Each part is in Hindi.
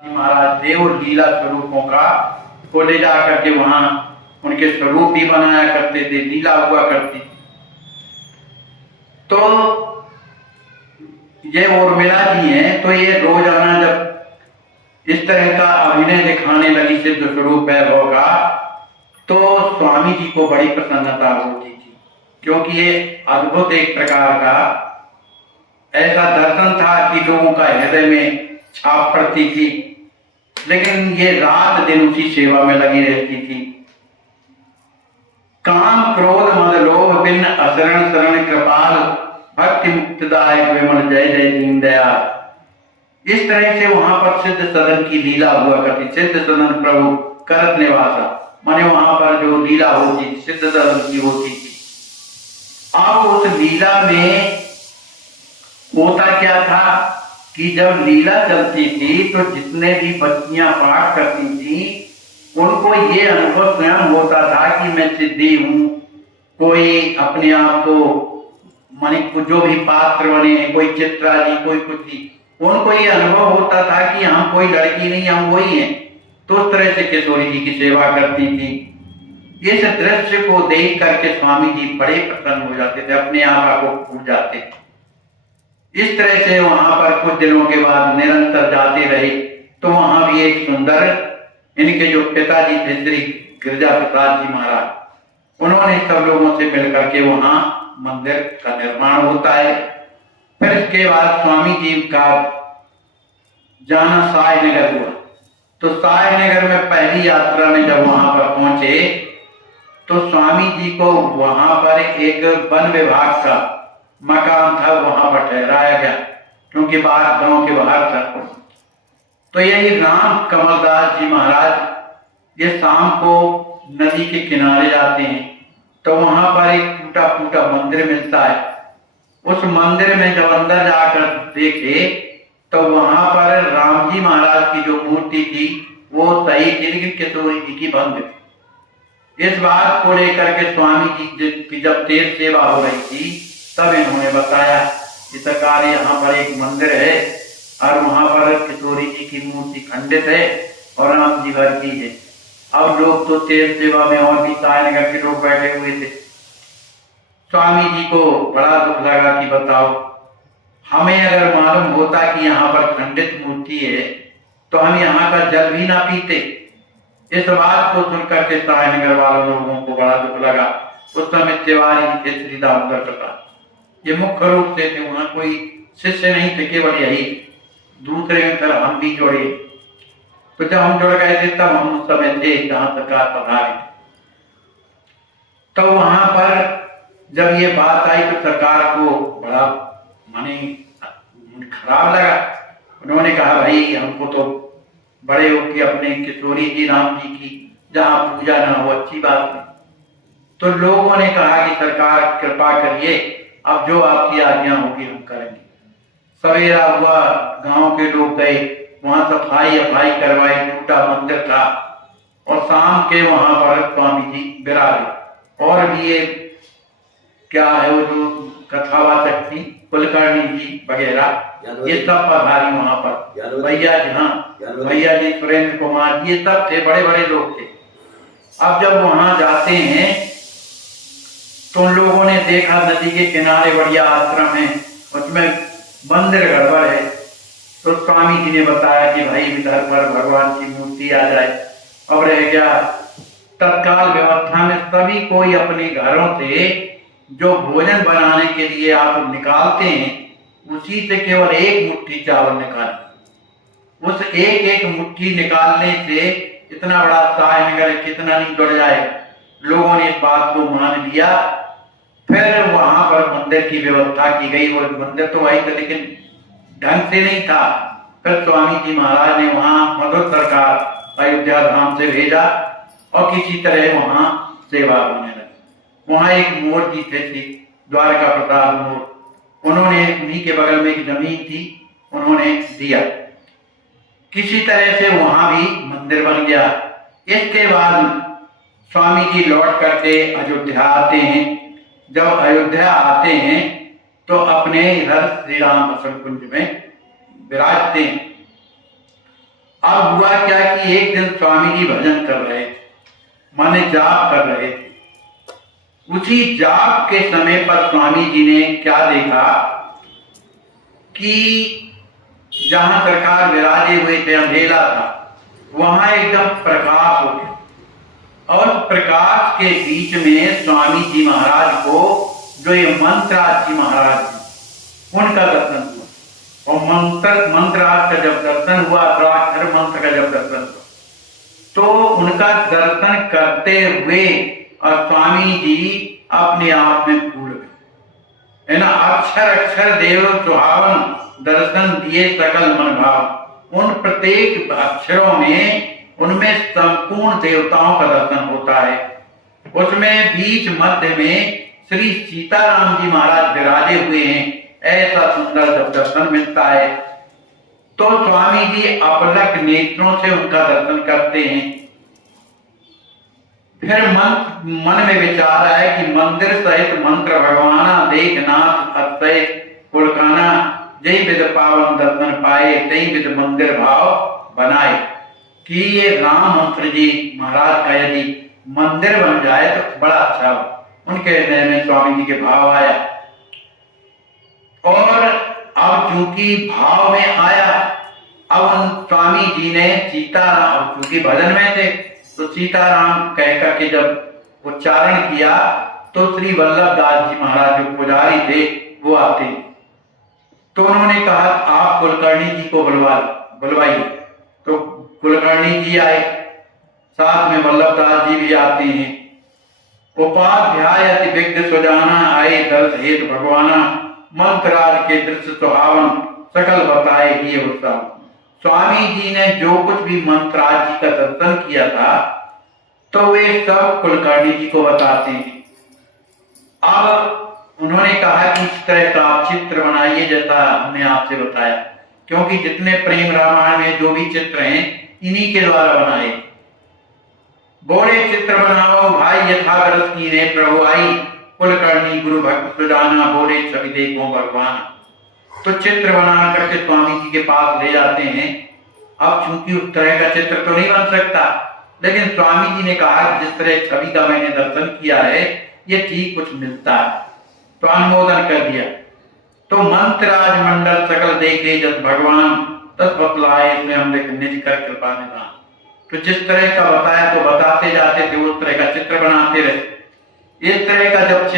महाराज थे और लीला स्वरूपों का को ले जा करके वहां उनके स्वरूप भी बनाया करते थे, लीला हुआ करती। तो ये उर्मिला जी हैं, तो ये रोजाना जब इस तरह का अभिनय दिखाने लगी सिद्ध स्वरूप वैभव का, तो स्वामी जी को बड़ी प्रसन्नता होती थी, क्योंकि ये अद्भुत एक प्रकार का ऐसा दर्शन था कि लोगों का हृदय में छाप पड़ती थी। लेकिन ये रात दिन उसी सेवा में लगी रहती थी। काम क्रोध मद लोभ बिन असरण शरण कृपाल भक्ति मुक्तिदायक विमल जय जय दीन दयाल। इस तरह से वहां पर सिद्ध सदन की लीला हुआ करती। सिद्ध सदन प्रभु करत निवासा, माने वहां पर जो लीला होती सिद्ध सदन की होती थी। अब उस लीला में होता क्या था कि जब लीला चलती थी तो जितने भी बच्चियां पाठ करती थी उनको ये अनुभव स्वयं होता था कि मैं सिद्धि हूं। कोई अपने आप को माने जो भी पात्र बने, कोई चित्रा जी, कोई कुछ भी, उनको ये अनुभव होता था कि हम कोई लड़की नहीं, हम वही हैं। तो उस तरह से किशोरी जी की सेवा करती थी। इस दृश्य को देख करके स्वामी जी बड़े प्रसन्न हो जाते थे, अपने आप को भूल जाते। इस तरह से वहां पर कुछ दिनों के बाद निरंतर जाते रहे। तो वहां भी एक सुंदर, इनके जो पिताजी थे श्री गिरजा प्रसाद जी महाराज, उन्होंने सब लोगों से मिलकर के वहां मंदिर का निर्माण होता है। फिर इसके बाद स्वामी जी का जाना साय नगर हुआ। तो साय नगर में पहली यात्रा में जब वहां पर पहुंचे तो स्वामी जी को वहां पर एक वन विभाग का मकान था, वहां पर ठहराया गया, क्योंकि बाहर गांव के बाहर था। तो यही राम कमलदास जी महाराज ये शाम को नदी के किनारे आते हैं, तो वहां पर एक टूटा फूटा मंदिर मिलता है। उस मंदिर में जब अंदर जाकर देखे तो वहां पर राम जी महाराज की जो मूर्ति थी वो सही थी, लेकिन किशोरी जी की भंग थी। इस बात को लेकर के स्वामी जी की जब तेज सेवा हो रही थी तब इन्होंने बताया कि सरकार यहाँ पर एक मंदिर है और वहां पर किशोरी जी की मूर्ति खंडित है और राम जी भर की है। अब लोग तो तेज सेवा में और भी सायनगर के लोग बैठे हुए थे। स्वामी जी को बड़ा दुख लगा कि बताओ, हमें अगर मालूम होता कि यहाँ पर खंडित मूर्ति है तो हम यहाँ का जल भी ना पीते। इस बात को सुनकर के सायनगर वालों लोगों को बड़ा दुख लगा। उस समय तिवारी थे श्री दामोदर प्रसाद, ये मुख्य रूप से थे, वहां कोई शिष्य नहीं थे, केवल यही। दूसरे में फिर हम भी जुड़े। तो जब हम जुड़ गए थे तब हम उस समय थे जहां सरकार पधारी। तो वहां पर जब ये बात आई तो सरकार को बड़ा माने खराब लगा। उन्होंने कहा भाई हमको तो बड़े हो कि अपने किशोरी जी राम जी की जहां पूजा ना हो, अच्छी बात नहीं। तो लोगों ने कहा कि सरकार कृपा करिए, अब जो आपकी आज्ञा होगी हम करेंगे। सवेरा हुआ, गांव के लोग गए, वहां सफाई अफाई करवाई, टूटा मंदिर था, और शाम के वहां पर स्वामी जी विराजे। और भी ये क्या है वो जो कथावाचक थी कुलकर्णी जी वगैरह, ये सब पधारी वहां पर। भैया जी, हाँ भैया जी, सुरेंद्र कुमार जी, ये सब थे, बड़े बड़े लोग थे। अब जब वहां जाते हैं तो उन लोगों ने देखा नदी के किनारे बढ़िया आश्रम है, उसमें मंदिर गड़बड़ है। तो स्वामी जी ने बताया कि भाई इधर पर भगवान की मूर्ति आ जाए। अब रह गया तत्काल व्यवस्था में सभी कोई अपने घरों से जो भोजन बनाने के लिए आप निकालते हैं उसी से केवल एक मुट्ठी चावल निकालें। उस एक एक मुट्ठी निकालने से इतना बड़ा सायनगर कितना नहीं जुड़ जाए। लोगों ने इस बात को मान लिया। फिर वहां पर मंदिर की व्यवस्था की गई। वो मंदिर तो वही था लेकिन ढंग से नहीं था। फिर स्वामी जी महाराज ने वहां मधुर सरकार अयोध्या धाम से भेजा और किसी तरह वहां सेवा होने लगी। वहां एक मोर जी थे, द्वारका प्रसाद मोर, उन्होंने उन्हीं के बगल में एक जमीन थी, उन्होंने दिया। किसी तरह से वहां भी मंदिर बन गया। इसके बाद स्वामी जी लौट करके अयोध्या आते हैं। जब अयोध्या आते हैं तो अपने इधर श्री राम बसंत कुंज में विराजते हैं। अब हुआ क्या कि एक दिन स्वामी जी भजन कर रहे थे, माने जाप कर रहे थे। उसी जाप के समय पर स्वामी जी ने क्या देखा कि जहां सरकार विराजे हुए थे अंधेरा था, वहां एकदम प्रकाश हो गया और प्रकाश के बीच में स्वामी जी महाराज को, जो ये मंत्राज जी महाराज जी, उनका दर्शन हुआ। और मंत्राज का जब दर्शन हुआ, अक्षर मंत्र का जब दर्शन हुआ, तो उनका दर्शन करते हुए और स्वामी जी अपने आप में भूल गए, है ना। अक्षर अक्षर देव सुहावन, दर्शन दिए सकल मन भाव। उन प्रत्येक अक्षरों में, उनमें संपूर्ण देवताओं का दर्शन होता है। उसमें बीच मध्य में श्री सीताराम जी महाराज विराजे हुए हैं, ऐसा सुंदर जब दर्शन मिलता है तो स्वामी जी अपलक नेत्रों से उनका दर्शन करते हैं। फिर मन में विचार आया कि मंदिर सहित मंत्र भगवाना, देखनाथ अतय पुरखाना, जय विद पावन दर्शन पाए, तई विद मंदिर भाव बनाए। कि ये राम मंत्र जी महाराज का यदि मंदिर बन जाए तो बड़ा अच्छा हो। उनके हृदय में स्वामी जी के भाव आया और अब चूंकि भाव में आया, अब स्वामी जी ने सीताराम, चूंकि भजन में थे तो सीताराम कह करके जब उच्चारण किया तो श्री वल्लभ दास जी महाराज जो पुजारी थे वो आते, तो उन्होंने कहा आप कुलकर्णी जी को बुलवाइए। तो कुलकर्णी जी आए, साथ में वल्लभ दास जी भी आते हैं। उपाध्याय अति विघ्न सुजाना, आए दर्श हेतु भगवाना, मंत्राज के दृश्य सुहावन, सकल बताए ये होता। स्वामी जी ने जो कुछ भी मंत्राज जी का दर्शन किया था तो वे सब कुलकर्णी जी को बताते हैं। अब उन्होंने कहा कि इस तरह का आप चित्र बनाइए जैसा हमने आपसे बताया, क्योंकि जितने प्रेम रामायण में जो भी चित्र हैं इन्हीं के द्वारा बनाए। बोले चित्र बनाओ भाई यथाग्रस की ने प्रभु आई, कुलकर्णी गुरु भक्त सुजाना, बोले सभी देखो भगवान। तो चित्र बना करके स्वामी जी के पास ले जाते हैं। अब चूंकि उस तरह का चित्र तो नहीं बन सकता, लेकिन स्वामी जी ने कहा जिस तरह छवि का मैंने दर्शन किया है ये ठीक कुछ मिलता है, तो अनुमोदन कर दिया। तो मंत्राज मंडल सकल देखे जस भगवान, तस बतलाए इसमें हम निज कर कृपा निधान। तो जिस तरह का बताया तो बताते जाते थे, उस तरह का चित्र बनाते रहे। इस तरह का जब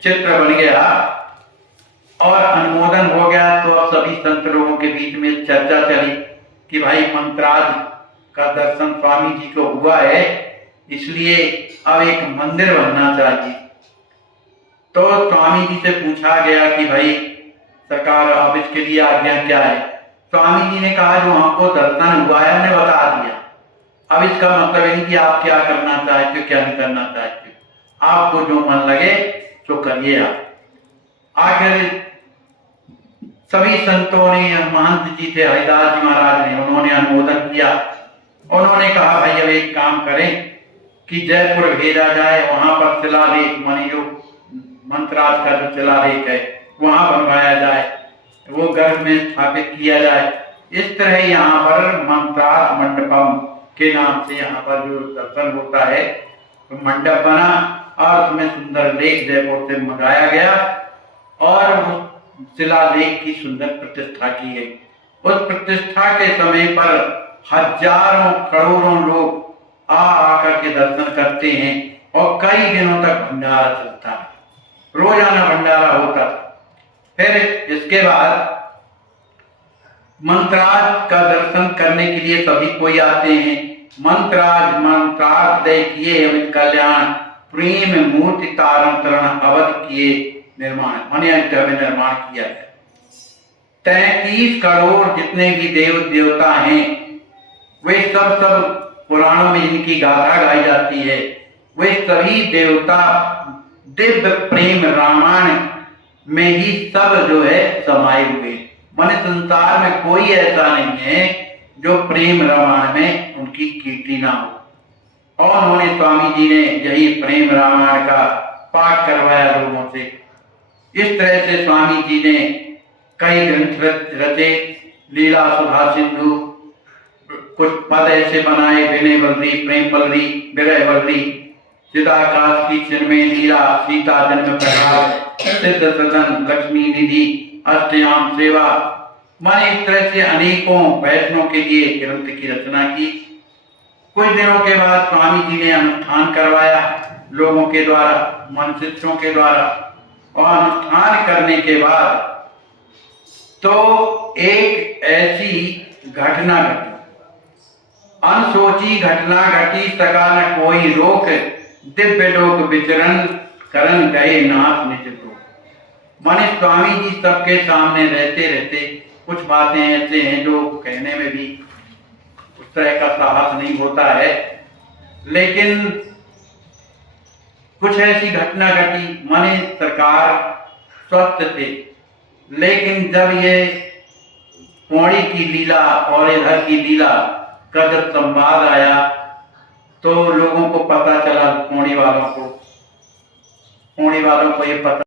चित्र बन गया और अनुमोदन हो गया तो अब सभी संत लोगों के बीच में चर्चा चली कि भाई मंत्राज का दर्शन स्वामी जी को हुआ है, इसलिए अब एक मंदिर बनना चाहिए। तो स्वामी जी से पूछा गया कि भाई सरकार अब इसके लिए आज्ञा क्या है। स्वामी जी ने कहा जो हमको दर्शन हुआ है हमने बता दिया, अब इसका मतलब नहीं कि आप क्या करना चाहते हो क्या नहीं करना चाहते हो, आपको जो मन लगे तो करिए। आप आखिर सभी संतों ने, महंत जी थे हरिदास जी महाराज ने, उन्होंने अनुमोदन किया। उन्होंने कहा भाई अब एक काम करें कि जयपुर भेजा जाए, वहां पर शिलालेख माने जो मंत्राज का जो शिलालेख है वहां बनवाया जाए, वो गर्भ में स्थापित किया जाए। इस तरह यहाँ पर मंत्राज मंडपम के नाम से यहाँ पर जो दर्शन होता है तो मंडप बना और उसमें सुंदर लेख जयपुर से मंगाया गया और शिलालेख की सुंदर प्रतिष्ठा की है। उस प्रतिष्ठा के समय पर हजारों करोड़ों लोग आकर के दर्शन करते हैं और कई दिनों तक भंडारा चलता है, रोजाना भंडारा होता था। फिर इसके बाद मंत्राज का दर्शन करने के लिए सभी कोई आते हैं। मंत्राज दे किए अमित कल्याण, प्रेम मूर्ति तारण तरण अवध किए निर्माण, माने निर्माण किया है। 33 करोड़ जितने भी देव देवता हैं वे सब पुराणों में जिनकी गाथा गाई जाती है, वे सभी देवता दिव्य प्रेम रामायण में ही सब जो है समाये हुए। माने संसार में कोई ऐसा नहीं है जो प्रेम रामायण में उनकी कीर्ति ना हो। और उन्होंने स्वामी जी ने यही प्रेम रामायण का पाठ करवाया लोगों से। इस तरह से स्वामी जी ने कई ग्रंथ रचे, लीला सुधा सिंधु, कुछ पद ऐसे बनाए, विनय बलरी, प्रेम बलरी, विरह बलरी, चिदाकाश की चिन्मय लीला, सीता जन्म प्रकाश, सिद्ध सदन लक्ष्मी निधि, अष्टयाम सेवा। माने इस तरह से अनेकों वैष्णव के लिए ग्रंथ की रचना की। कुछ दिनों के बाद स्वामी जी ने अनुष्ठान करवाया लोगों के द्वारा, मन शिष्यों के द्वारा, और अनुष्ठान करने के बाद तो एक ऐसी घटना घटी, अनसोची घटना घटी, सका न कोई रोक, दिव्य लोक विचरण करन गए नाथ निज को। माने स्वामी जी सबके सामने रहते रहते कुछ बातें ऐसे हैं जो कहने में भी उस तरह का साहस नहीं होता है, लेकिन कुछ ऐसी घटना घटी। माने सरकार स्वस्थ थे, लेकिन जब ये पौड़ी की लीला और इधर की लीला का जब संवाद आया तो लोगों को पता चला, पौड़ी वालों को ये पता